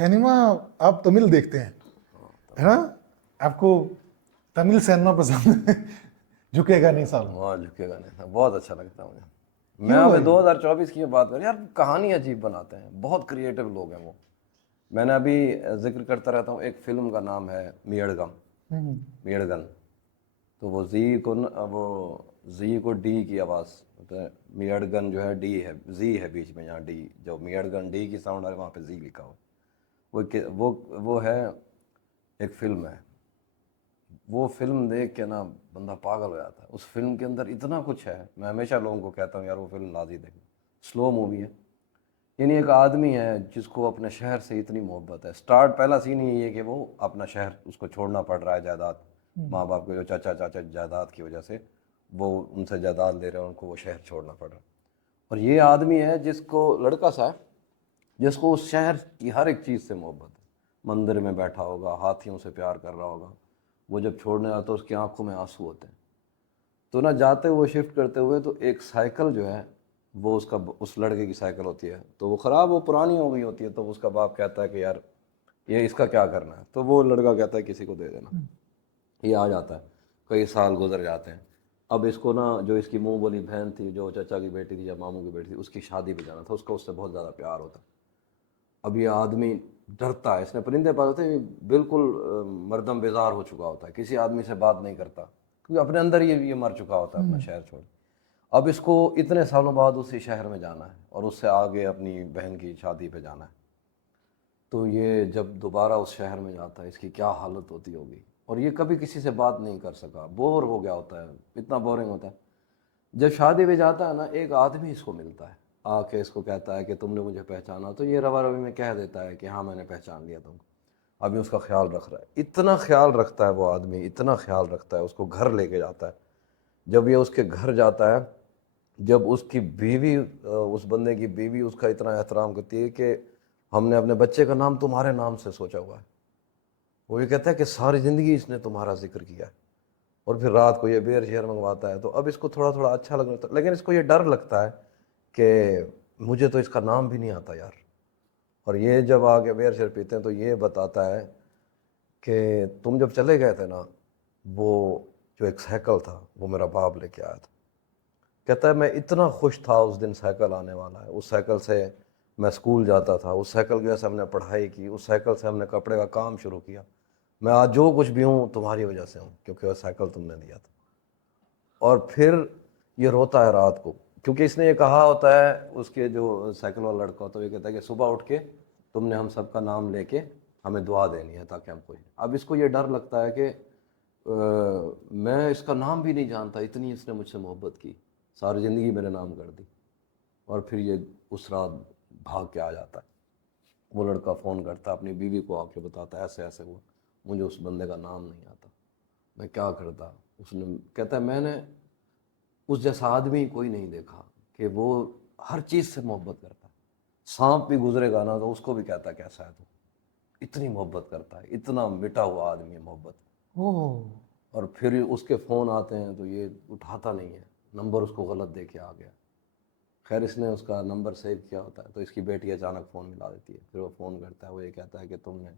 Cinema आप तमिल देखते हैं, है ना? आपको तमिल सिनेमा पसंद है? झुकेगा नहीं साल। वहाँ झुकेगा नहीं था, बहुत अच्छा लगता है मुझे। मैं क्यों अभी भाई? 2024 की बात करूँ यार, कहानी अजीब बनाते हैं, बहुत क्रिएटिव लोग हैं वो। मैंने अभी जिक्र करता रहता हूँ, एक फिल्म का नाम है मियड़गम, हम्म। मियड़गन। तो वो जी को वो जी को डी की आवाज़, मतलब मियड़गन जो है डी है, जी है बीच में, यहाँ डी, जो मियड़गन डी की साउंड आ रही है वहाँ पे जी लिखा हुआ है। वो है, एक फिल्म है। वो फिल्म देख के ना बंदा पागल हो जाता है। उस फिल्म के अंदर इतना कुछ है, मैं हमेशा लोगों को कहता हूँ यार वो फिल्म लाजी देखना। स्लो मूवी है, यानी एक आदमी है जिसको अपने शहर से इतनी मोहब्बत है। स्टार्ट पहला सीन ही ये है कि वो अपना शहर उसको छोड़ना पड़ रहा है, जायदाद, माँ बाप को जो चाचा चाचा जायदाद की वजह से वो उनसे जायदाद ले रहे हैं, उनको वो शहर छोड़ना पड़ रहा है। और ये आदमी है जिसको, लड़का सा है, जिसको उस शहर की हर एक चीज़ से मोहब्बत है। मंदिर में बैठा होगा, हाथियों से प्यार कर रहा होगा, वो जब छोड़ने आता है उसकी आंखों में आंसू होते हैं। तो ना जाते हुए, शिफ्ट करते हुए, तो एक साइकिल जो है वो उसका, उस लड़के की साइकिल होती है, तो वो ख़राब, वो पुरानी हो गई होती है। तो उसका बाप कहता है कि यार ये इसका क्या करना है, तो वो लड़का कहता है किसी को दे देना। ये आ जाता है, कई साल गुजर जाते हैं। अब इसको ना, जो इसकी मुंह बोली बहन थी, जो चाचा की बेटी थी या मामू की बेटी थी, उसकी शादी पे जाना था, उसका उससे बहुत ज़्यादा प्यार होता है। अब ये आदमी डरता है, इसने परिंदे पाले थे, बिल्कुल मरदम बेजार हो चुका होता है, किसी आदमी से बात नहीं करता, क्योंकि अपने अंदर ये मर चुका होता है अपना शहर छोड़। अब इसको इतने सालों बाद उसी शहर में जाना है और उससे आगे अपनी बहन की शादी पे जाना है। तो ये जब दोबारा उस शहर में जाता है, इसकी क्या हालत होती होगी। और ये कभी किसी से बात नहीं कर सका, बोर हो गया होता है, इतना बोरिंग होता है। जब शादी में जाता है ना, एक आदमी इसको मिलता है, आके इसको कहता है कि तुमने मुझे पहचाना। तो ये रवा रवी में कह देता है कि हाँ मैंने पहचान लिया तुमको। अभी उसका ख्याल रख रहा है, इतना ख्याल रखता है वो आदमी, इतना ख्याल रखता है, उसको घर लेके जाता है। जब ये उसके घर जाता है, जब उसकी बीवी, उस बंदे की बीवी उसका इतना एहतराम करती है कि हमने अपने बच्चे का नाम तुम्हारे नाम से सोचा हुआ है। वो ये कहता है कि सारी ज़िंदगी इसने तुम्हारा जिक्र किया है। और फिर रात को ये बेर शेयर मंगवाता है। तो अब इसको थोड़ा थोड़ा अच्छा लगने लगता है, लेकिन इसको ये डर लगता है कि मुझे तो इसका नाम भी नहीं आता यार। और ये जब आके बेर शेयर पीते हैं तो ये बताता है कि तुम जब चले गए थे ना, वो जो एक साइकिल था वो मेरा बाप लेके आया था। कहता है मैं इतना खुश था उस दिन, साइकिल आने वाला है, उस साइकिल से मैं स्कूल जाता था, उस साइकिल की वजह से हमने पढ़ाई की, उस साइकिल से हमने कपड़े का काम शुरू किया। मैं आज जो कुछ भी हूँ तुम्हारी वजह से हूँ, क्योंकि वह साइकिल तुमने दिया था। और फिर ये रोता है रात को, क्योंकि इसने ये कहा होता है, उसके जो साइकिल वाला लड़का होता है, ये कहता है कि सुबह उठ के तुमने हम सबका नाम लेके हमें दुआ देनी है ताकि हम कोई। अब इसको ये डर लगता है कि मैं इसका नाम भी नहीं जानता, इतनी इसने मुझसे मोहब्बत की, सारी ज़िंदगी मेरे नाम कर दी। और फिर ये उस रात भाग के आ जाता है। वो लड़का फ़ोन करता है अपनी बीवी को, आके बताता है ऐसे ऐसे हुआ, मुझे उस बंदे का नाम नहीं आता, मैं क्या करता। उसने कहता है मैंने उस जैसा आदमी कोई नहीं देखा, कि वो हर चीज़ से मोहब्बत करता है। सांप भी गुजरेगा ना तो उसको भी कहता है कैसा है तू, इतनी मोहब्बत करता है, इतना मिटा हुआ आदमी है मोहब्बत। ओह। और फिर उसके फ़ोन आते हैं तो ये उठाता नहीं है, नंबर उसको गलत दे के आ गया। खैर इसने उसका नंबर सेव किया होता है, तो इसकी बेटी अचानक फ़ोन मिला देती है। फिर वो फ़ोन करता है, वो ये कहता है कि तुमने,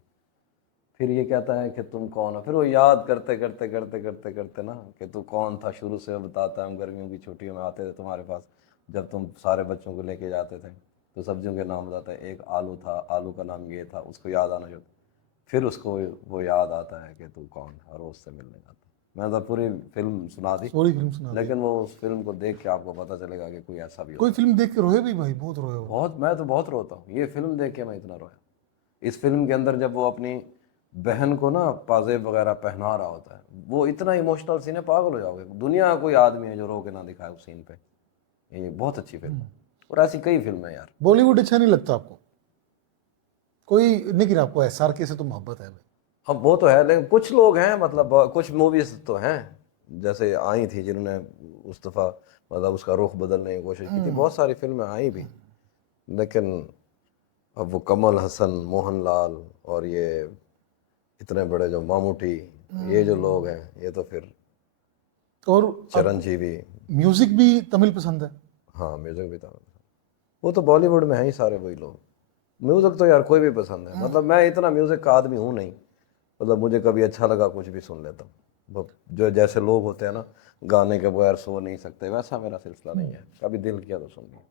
फिर ये कहता है कि तुम कौन हो। फिर वो याद करते करते करते करते करते ना, कि तू कौन था शुरू से, वो बताता है हम गर्मियों की छुट्टियों में आते थे तुम्हारे पास, जब तुम सारे बच्चों को लेके जाते थे। तो सब्जियों के नाम बताता है, एक आलू था, आलू का नाम ये था, उसको याद आना शुरू। फिर उसको वो याद आता है कि तू कौन है, और वो उससे मिलने जाता है। मैं तो पूरी फिल्म सुना दी, पूरी फिल्म सुना दी। लेकिन वो उस फिल्म को देख के आपको पता चलेगा कि कोई ऐसा भी कोई होता है। फिल्म देख के रोए भी भाई? बहुत रोए हो? बहुत, मैं तो बहुत रोता हूँ, ये फिल्म देख के मैं इतना रोया। इस फिल्म के अंदर जब वो अपनी बहन को ना पाजेब वगैरह पहना रहा होता है, वो इतना इमोशनल सीन है, पागल हो जाओगे। दुनिया का कोई आदमी है जो रो के ना दिखाए उस सीन पे। ये बहुत अच्छी फिल्म है, और ऐसी कई फिल्में हैं यार। बॉलीवुड अच्छा नहीं लगता आपको? कोई नहीं गिरा आपको एसआर के से तो मोहब्बत है भाई? हाँ वो तो है, लेकिन कुछ लोग हैं, मतलब कुछ मूवीज तो हैं जैसे आई थी जिन्होंने उस दफ़ा, मतलब उसका रुख बदलने की कोशिश की थी। बहुत सारी फिल्में आई भी, लेकिन अब वो कमल हसन, मोहनलाल, और ये इतने बड़े जो मामूटी, ये जो लोग हैं, ये तो फिर और आपको चिरंजीवी। म्यूजिक भी तमिल पसंद है? हाँ म्यूजिक भी था। वो तो बॉलीवुड में है ही सारे वही लोग। म्यूजिक तो यार कोई भी पसंद है, मतलब मैं इतना म्यूजिक का आदमी हूँ नहीं, मतलब मुझे कभी अच्छा लगा कुछ भी सुन लेता हूँ। जो जैसे लोग होते हैं ना गाने के बगैर सो नहीं सकते, वैसा मेरा सिलसिला नहीं है, कभी दिल किया तो सुन लिया।